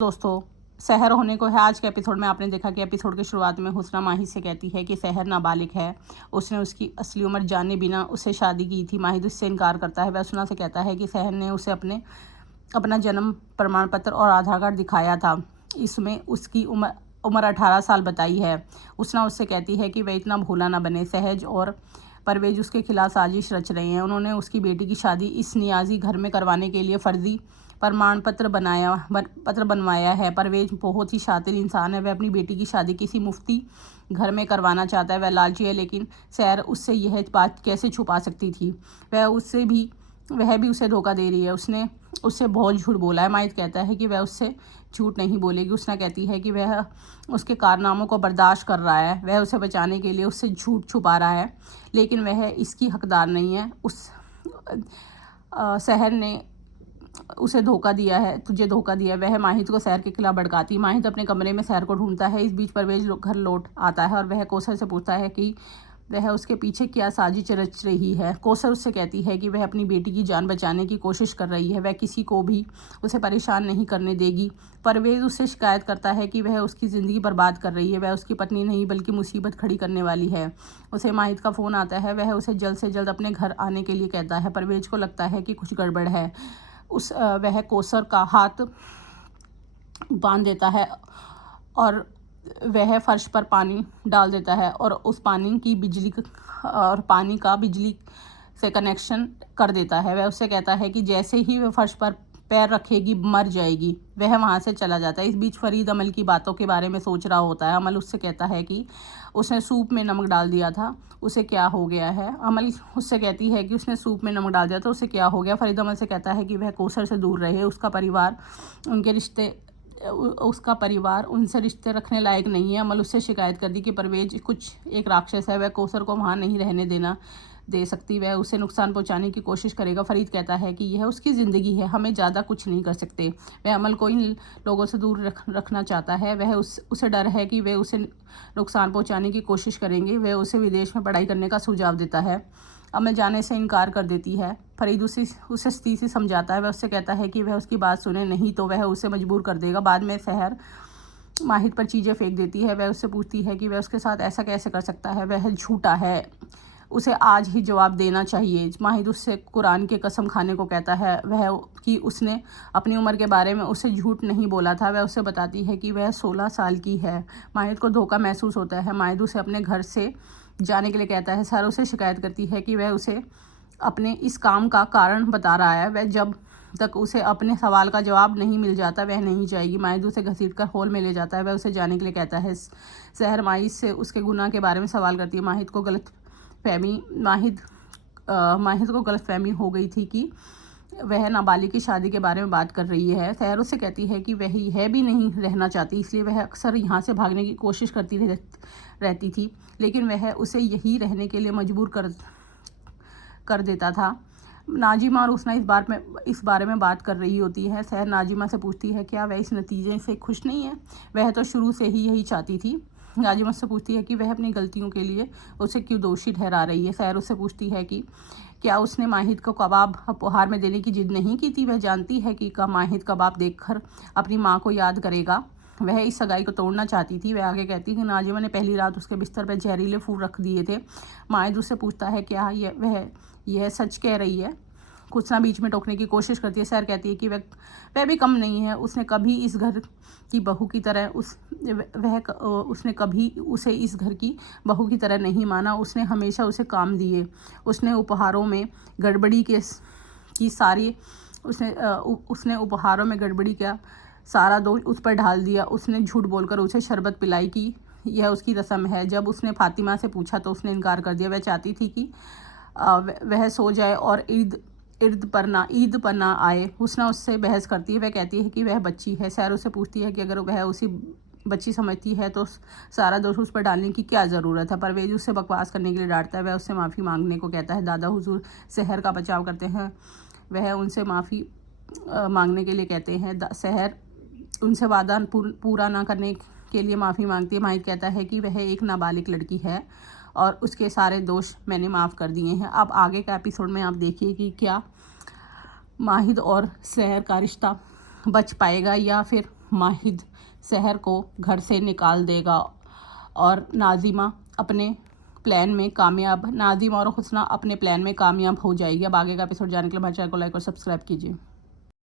दोस्तों, सहर होने को है। आज के एपिसोड में आपने देखा कि एपिसोड की शुरुआत में हुस्ना माहिद से कहती है कि सहर नाबालिग है, उसने उसकी असली उम्र जाने बिना उससे शादी की थी। माहिद उससे इनकार करता है। वह हुस्ना से कहता है कि सहर ने उसे अपना जन्म प्रमाण पत्र और आधार कार्ड दिखाया था, इसमें उसकी उम्र 18 साल बताई है। हुस्ना उससे कहती है कि वह इतना भोला ना बने। सहज और परवेज उसके खिलाफ साजिश रच रहे हैं। उन्होंने उसकी बेटी की शादी इस नियाजी घर में करवाने के लिए फर्जी प्रमाण पत्र बनवाया है। परवेज बहुत ही शातिर इंसान है। वह अपनी बेटी की शादी किसी मुफ्ती घर में करवाना चाहता है। वह लालची है, लेकिन सैर उससे यह बात कैसे छुपा सकती थी। वह भी उसे धोखा दे रही है। उसने उससे बहुत झूठ बोला है। माहिद कहता है कि वह उससे झूठ नहीं बोलेगी। उसने कहती है कि वह उसके कारनामों को बर्दाश्त कर रहा है। वह उसे बचाने के लिए उससे झूठ छुपा रहा है, लेकिन वह इसकी हकदार नहीं है। सहर ने उसे धोखा दिया है, तुझे धोखा दिया है। वह माहिद को सहर के खिलाफ भड़काती। माहिद अपने कमरे में सहर को ढूंढता है। इस बीच परवेज घर लौट आता है और वह कौसर से पूछता है कि वह उसके पीछे क्या साजिश रच रही है। कौसर उससे कहती है कि वह अपनी बेटी की जान बचाने की कोशिश कर रही है। वह किसी को भी उसे परेशान नहीं करने देगी। परवेज उससे शिकायत करता है कि वह उसकी ज़िंदगी बर्बाद कर रही है। वह उसकी पत्नी नहीं बल्कि मुसीबत खड़ी करने वाली है। उसे माहिद का फ़ोन आता है। वह उसे जल्द से जल्द अपने घर आने के लिए कहता है। परवेज को लगता है कि कुछ गड़बड़ है। वह कौसर का हाथ बांध देता है और वह फर्श पर पानी डाल देता है और उस पानी का बिजली से कनेक्शन कर देता है। वह उससे कहता है कि जैसे ही वह फर्श पर पैर रखेगी मर जाएगी। वह वहाँ से चला जाता है। इस बीच फरीद अमल की बातों के बारे में सोच रहा होता है। अमल उससे कहता है कि उसने सूप में नमक डाल दिया था, उसे क्या हो गया है। अमल उससे कहती है कि उसने सूप में नमक डाल दिया था, उसे क्या हो गया। फरीद अमल से कहता है कि वह कौसर से दूर रहे। उसका परिवार उनसे रिश्ते रखने लायक नहीं है। अमल उससे शिकायत कर दी कि परवेज एक राक्षस है। वह कौसर को वहाँ नहीं रहने दे सकती। वह उसे नुकसान पहुंचाने की कोशिश करेगा। फरीद कहता है कि यह उसकी ज़िंदगी है, हमें ज़्यादा कुछ नहीं कर सकते। वह अमल को इन लोगों से दूर रखना चाहता है। उसे डर है कि वे उसे नुकसान पहुंचाने की कोशिश करेंगे। वह उसे विदेश में पढ़ाई करने का सुझाव देता है। अमल जाने से इनकार कर देती है। फरीद उसे स्थिति से समझाता है। वह उससे कहता है कि वह उसकी बात सुने, नहीं तो वह उसे मजबूर कर देगा। बाद में सहर माहिद पर चीज़ें फेंक देती है। वह उससे पूछती है कि वह उसके साथ ऐसा कैसे कर सकता है। वह झूठा है, उसे आज ही जवाब देना चाहिए। माहिद उससे कुरान के कसम खाने को कहता है कि उसने अपनी उम्र के बारे में उसे झूठ नहीं बोला था। वह उसे बताती है कि वह 16 साल की है। माहिद को धोखा महसूस होता है। माहिद उसे अपने घर से जाने के लिए कहता है। सर उसे शिकायत करती है कि वह उसे अपने इस काम का कारण बता रहा है। वह जब तक उसे अपने सवाल का जवाब नहीं मिल जाता वह नहीं जाएगी। माहिद उसे घसीट कर हॉल में ले जाता है। वह उसे जाने के लिए कहता है। सहर माहिद से उसके गुनाह के बारे में सवाल करती है। माहिद को गलतफहमी हो गई थी कि वह नाबालिग की शादी के बारे में बात कर रही है। सहर उससे कहती है कि वह यह भी नहीं रहना चाहती, इसलिए वह अक्सर यहाँ से भागने की कोशिश करती रहती थी, लेकिन वह उसे यही रहने के लिए मजबूर कर देता था। नाजिमा और उसना इस बारे में बात कर रही होती है। सहर नाजिमा से पूछती है क्या वह इस नतीजे से खुश नहीं है। वह तो शुरू से ही यही चाहती थी। नाजिमा से पूछती है कि वह अपनी गलतियों के लिए उसे क्यों दोषी ठहरा रही है। सहर उससे पूछती है कि क्या उसने माहिद को कबाब उपहार में देने की जिद नहीं की थी। वह जानती है कि माहिद कबाब देखकर अपनी माँ को याद करेगा। वह इस सगाई को तोड़ना चाहती थी। वह आगे कहती है कि नाजिमा ने पहली रात उसके बिस्तर पर जहरीले फूल रख दिए थे। माहिद उससे पूछता है क्या यह सच कह रही है। कुछ ना बीच में टोकने की कोशिश करती है। सैर कहती है कि वह भी कम नहीं है। उसने कभी इस घर की बहू की तरह उसने कभी उसे इस घर की बहू की तरह नहीं माना। उसने हमेशा उसे काम दिए। उसने उपहारों में गड़बड़ी का सारा दोष उस पर ढाल दिया। उसने झूठ बोलकर उसे शरबत पिलाई कि यह उसकी रस्म है। जब उसने फातिमा से पूछा तो उसने इनकार कर दिया। वह चाहती थी कि वह सो जाए और ईद पर ना आए। हुस्ना उससे बहस करती है। वह कहती है कि वह बच्ची है। सैर उससे पूछती है कि अगर वह उसी बच्ची समझती है तो सारा दोष उस पर डालने की क्या ज़रूरत है। परवेज उससे बकवास करने के लिए डांटता है। वह उससे माफ़ी मांगने को कहता है। दादा हुजूर सहर का बचाव करते हैं। वह उनसे माफ़ी मांगने के लिए कहते हैं। सहर उनसे वादा पूरा ना करने के लिए माफ़ी मांगती है। माहिद कहता है कि वह एक नाबालिग लड़की है और उसके सारे दोष मैंने माफ़ कर दिए हैं। अब आगे का एपिसोड में आप देखिए कि क्या माहिद और सहर का रिश्ता बच पाएगा या फिर माहिद सहर को घर से निकाल देगा और नाज़िमा और हुस्ना अपने प्लान में कामयाब हो जाएगी। अब आगे का एपिसोड जानने के लिए हमारे चैनल को लाइक और सब्सक्राइब कीजिए।